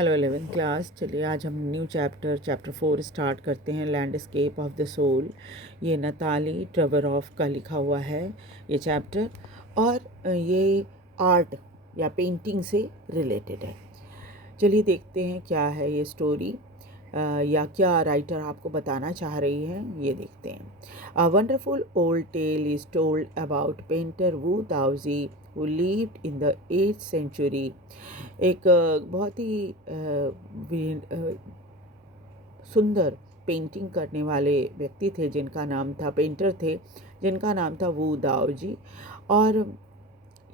Hello 11th class. चलिए आज हम न्यू चैप्टर 4 स्टार्ट करते हैं, लैंडस्केप ऑफ द सोल। ये नताली ट्रेवरोफ का लिखा हुआ है ये चैप्टर, और ये आर्ट या पेंटिंग से रिलेटेड है। चलिए देखते हैं क्या है ये स्टोरी, या क्या राइटर आपको बताना चाह रही है, ये देखते हैं। A wonderful old tale is told about painter Wu Daozi who lived in the 8th century। एक बहुत ही सुंदर पेंटिंग करने वाले व्यक्ति थे जिनका नाम था, पेंटर थे जिनका नाम था वू दाओ जी। और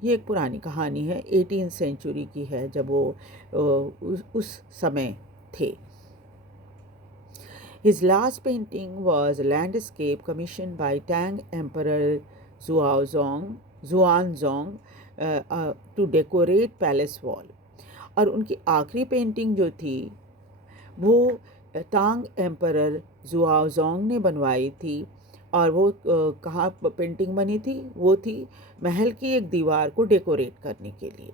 ये एक पुरानी कहानी है, 18th सेंचुरी की है, जब वो उस समय थे। His last painting was a landscape commissioned by Tang Emperor Xuanzong to decorate palace wall। और उनकी आखिरी पेंटिंग जो थी वो तांग एम्परर जुआओजोंग ने बनवाई थी। और वो कहाँ पेंटिंग बनी थी? वो थी महल की एक दीवार को डेकोरेट करने के लिए,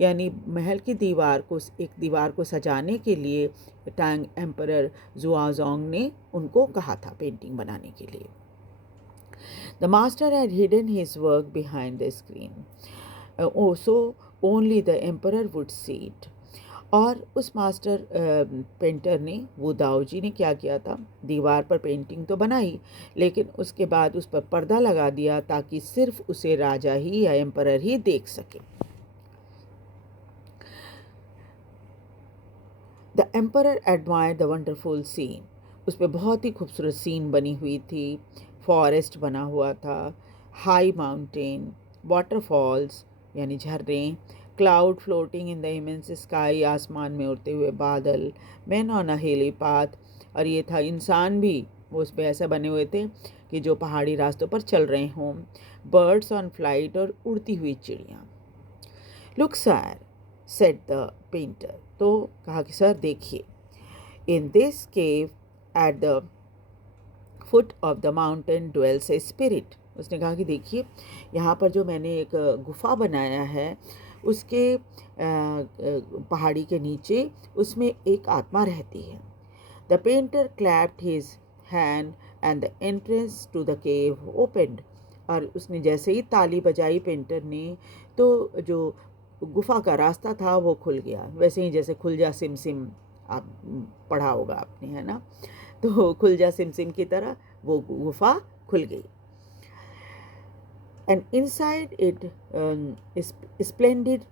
यानी महल की एक दीवार को सजाने के लिए टांग एम्परर जुआओजोंग ने उनको कहा था पेंटिंग बनाने के लिए। The master had hidden his work behind the screen, so only the emperor would see it. और उस मास्टर पेंटर ने, वो दाऊ जी ने क्या किया था, दीवार पर पेंटिंग तो बनाई, लेकिन उसके बाद उस पर पर्दा लगा दिया ताकि सिर्फ उसे राजा ही या एम्परर ही देख सके। The emperor admired the wonderful scene. उस पर बहुत ही खूबसूरत सीन बनी हुई थी। फॉरेस्ट बना हुआ था, हाई माउंटेन, वाटरफॉल्स यानी झरने, cloud floating in the immense sky, आसमान में उड़ते हुए बादल, मैन ऑन अ हिली पाथ। और ये था इंसान भी, वो उस पर ऐसे बने हुए थे कि जो पहाड़ी रास्तों पर चल रहे हों, बर्ड्स ऑन फ्लाइट और उड़ती हुई चिड़ियाँ। Look sir, said the painter. तो कहा कि सर देखिए, in this cave at the foot of the mountain dwells a spirit. उसने कहा कि देखिए, यहाँ पर जो मैंने एक गुफा बनाया है, उसके पहाड़ी के नीचे उसमें एक आत्मा रहती है। The painter clapped his hand and the entrance to the cave opened. और उसने जैसे ही ताली बजाई पेंटर ने, तो जो गुफा का रास्ता था वो खुल गया। वैसे ही जैसे खुल जा सिम सिम, आप पढ़ा होगा आपने, है ना? तो खुल जा सिम सिम की तरह वो गुफा खुल गई। And inside it splendid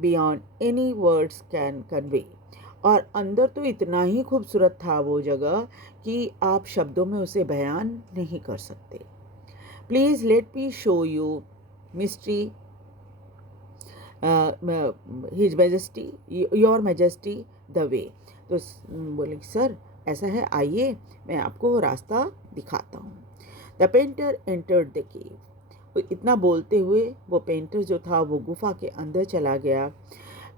beyond any words can convey. और अंदर तो इतना ही खूबसूरत था वो जगह कि आप शब्दों में उसे बयान नहीं कर सकते। Please let me show you mystery his majesty, your majesty the way. तो बोले सर ऐसा है, आइए मैं आपको वो रास्ता दिखाता हूँ। The painter entered the cave. इतना बोलते हुए वो पेंटर जो था वो गुफा के अंदर चला गया।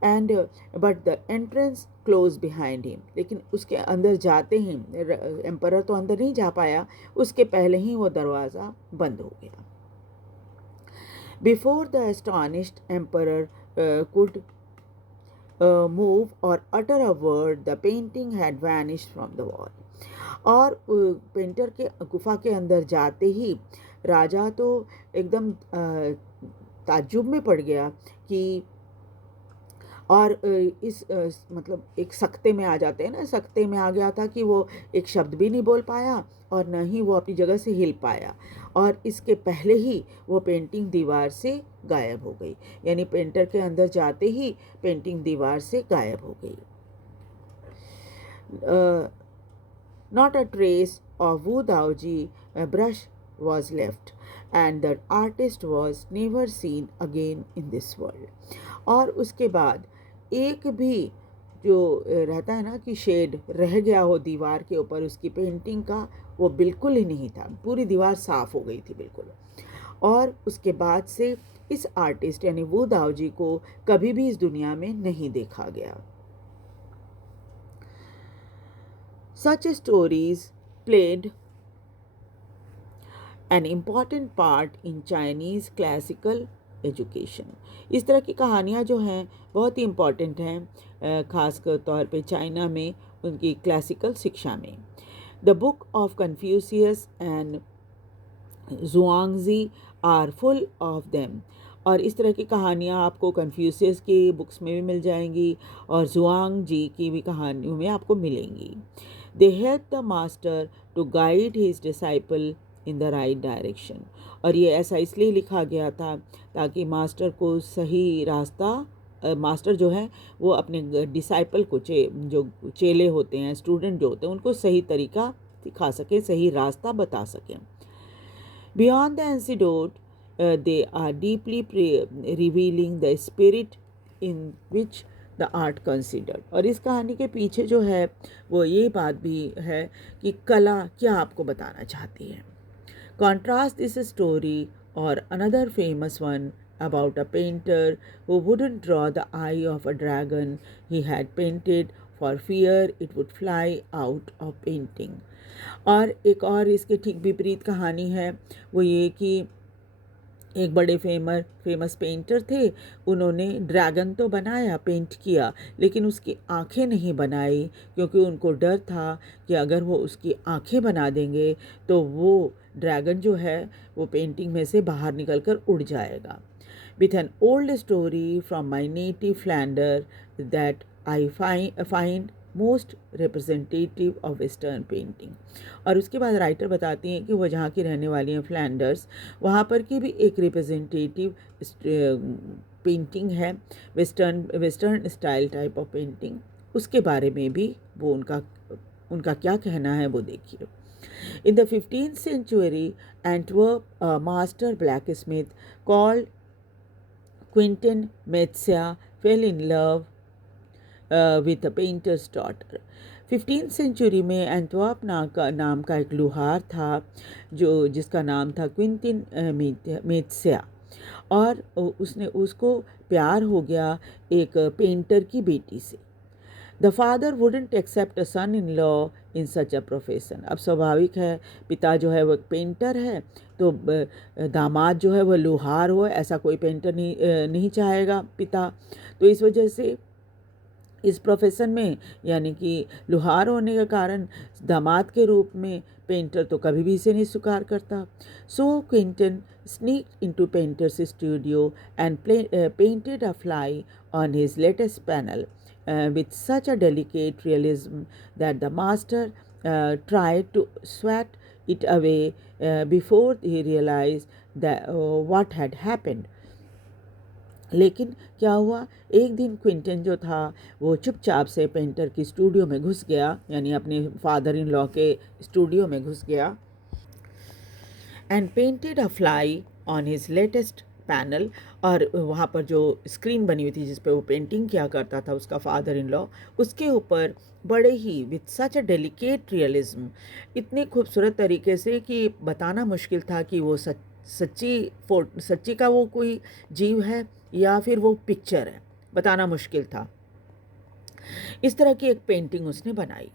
And but the entrance close behind him. लेकिन उसके अंदर जाते ही एम्परर तो अंदर नहीं जा पाया, उसके पहले ही वो दरवाज़ा बंद हो गया। Before the astonished emperor could move or utter a word, the painting had vanished from the wall। और पेंटर के गुफा के अंदर जाते ही राजा तो एकदम ताज्जुब में पड़ गया कि, और इस मतलब एक सकते में आ जाते हैं ना, सकते में आ गया था कि वो एक शब्द भी नहीं बोल पाया और न ही वो अपनी जगह से हिल पाया। और इसके पहले ही वो पेंटिंग दीवार से गायब हो गई, यानी पेंटर के अंदर जाते ही पेंटिंग दीवार से गायब हो गई। Not a trace of Wu Daozi brush was left and the artist was never seen again in this world। और उसके बाद एक भी जो रहता है ना कि शेड रह गया हो दीवार के ऊपर उसकी पेंटिंग का, वो बिल्कुल ही नहीं था। पूरी दीवार साफ हो गई थी बिल्कुल। और उसके बाद से इस आर्टिस्ट यानी वो दाऊ जी को कभी भी इस दुनिया में नहीं देखा गया। Such stories played an important part in Chinese classical education. इस तरह की कहानियाँ जो हैं बहुत ही इम्पॉर्टेंट हैं, ख़ासकर तौर पे चाइना में उनकी क्लासिकल शिक्षा में। The book of Confucius and Zhuangzi are full of them. और इस तरह की कहानियाँ आपको कन्फ्यूशियस की बुक्स में भी मिल जाएंगी और जुआंग जी की भी कहानियों में आपको मिलेंगी। They help the master to guide his disciple in the right direction. और ये ऐसा इसलिए लिखा गया था ताकि मास्टर को सही रास्ता, मास्टर जो है वो अपने डिसाइपल को जो चेले होते हैं, स्टूडेंट जो होते हैं, उनको सही तरीका सिखा सकें, सही रास्ता बता सकें। Beyond the antidote, they are deeply revealing the spirit in which the art considered। और इस कहानी के पीछे जो है वो ये बात भी है कि कला क्या आपको बताना चाहती है। Contrast this story or another famous one about a painter who wouldn't draw the eye of a dragon he had painted for fear it would fly out of painting। और एक और इसके ठीक विपरीत कहानी है, वो ये कि एक बड़े फेमस पेंटर थे। उन्होंने ड्रैगन तो बनाया, पेंट किया, लेकिन उसकी आंखें नहीं बनाई क्योंकि उनको डर था कि अगर वो उसकी आंखें बना देंगे तो वो ड्रैगन जो है वो पेंटिंग में से बाहर निकलकर उड़ जाएगा। With an old story from my native Flanders that I find most representative of western painting. और उसके बाद राइटर बताती हैं कि वो जहाँ की रहने वाली हैं फ्लैंडर्स, वहाँ पर की भी एक रिप्रेजेंटेटिव पेंटिंग है, western style type of painting. उसके बारे में भी वो उनका क्या कहना है वो देखिए। In the 15th century, Antwerp, a master blacksmith called Quentin Metzia fell in love with a painter's daughter। 15th century में एंटवर्प नाम का एक लुहार था जिसका नाम था क्विंटिन मेत्सिया, और उसको प्यार हो गया एक पेंटर की बेटी से। The father wouldn't accept a son in law in such a profession. अब स्वाभाविक है, पिता जो है वो एक पेंटर है, तो दामाद जो है वह लुहार हो, ऐसा कोई पेंटर नहीं चाहेगा पिता। तो इस वजह से इस प्रोफेशन में, यानी कि लुहार होने के कारण दामाद के रूप में पेंटर तो कभी भी इसे नहीं स्वीकार करता। सो Quinton sneaked into painter's studio and painted a fly on his latest panel with such a delicate realism that the master tried to swat it away before he realized that what had happened। लेकिन क्या हुआ, एक दिन Quinton जो था वो चुपचाप से पेंटर की स्टूडियो में घुस गया, यानी अपने फादर इन लॉ के स्टूडियो में घुस गया, and painted a fly on his latest panel. और वहाँ पर जो स्क्रीन बनी हुई थी जिस पे वो पेंटिंग किया करता था उसका फादर इन लॉ, उसके ऊपर बड़े ही with such a delicate realism, इतनी खूबसूरत तरीके से कि बताना मुश्किल था कि वो सच्ची का वो कोई जीव है या फिर वो पिक्चर है, बताना मुश्किल था। इस तरह की एक पेंटिंग उसने बनाई।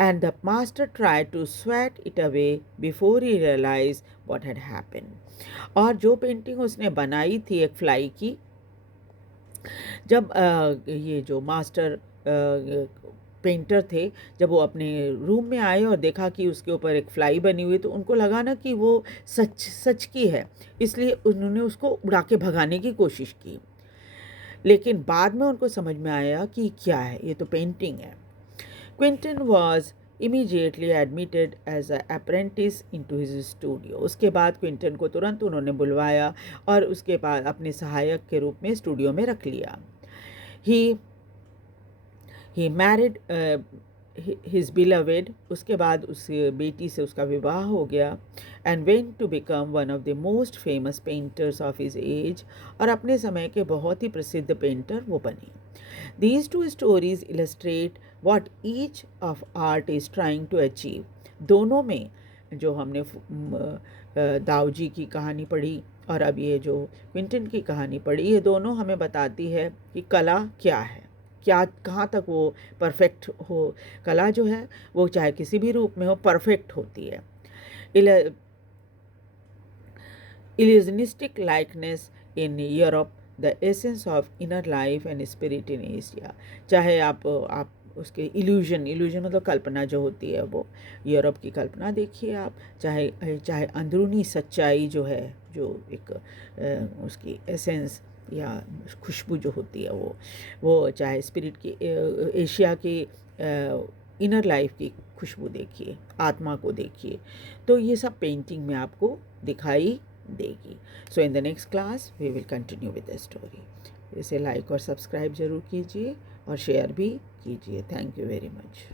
And the master try to sweat it away before he realise what had happened. और जो पेंटिंग उसने बनाई थी एक फ्लाई की, जब ये जो मास्टर पेंटर थे, जब वो अपने रूम में आए और देखा कि उसके ऊपर एक फ्लाई बनी हुई, तो उनको लगा ना कि वो सच की है, इसलिए उन्होंने उसको उड़ा के भगाने की कोशिश की। लेकिन बाद में उनको समझ में आया कि क्या है, ये तो पेंटिंग है। Quinten was immediately admitted as a apprentice into his studio. उसके बाद क्विंटन को तुरंत उन्होंने बुलवाया और उसके बाद अपने सहायक के रूप में स्टूडियो में रख लिया। He married his beloved. उसके बाद उस बेटी से उसका विवाह हो गया। And went to become one of the most famous painters of his age. और अपने समय के बहुत ही प्रसिद्ध पेंटर वो बने। These two stories illustrate what each of art is trying to achieve। दोनों में, जो हमने दाऊ जी की कहानी पढ़ी और अब ये जो क्विंटन की कहानी पढ़ी, ये दोनों हमें बताती है कि कला क्या है, क्या कहाँ तक वो परफेक्ट हो। कला जो है वो चाहे किसी भी रूप में हो, परफेक्ट होती है। Illusionistic likeness in Europe the essence of inner life and spirit in Asia. चाहे आप उसके इल्यूजन मतलब कल्पना जो होती है वो यूरोप की कल्पना देखिए आप, चाहे चाहे अंदरूनी सच्चाई जो है, जो एक उसकी एसेंस या खुशबू जो होती है वो चाहे स्पिरिट की एशिया की इनर लाइफ की खुशबू देखिए, आत्मा को देखिए, तो ये सब पेंटिंग में आपको दिखाई देगी। So in the next class we will continue with the story. इसे लाइक और सब्सक्राइब ज़रूर कीजिए और शेयर भी कीजिए। Thank you very much.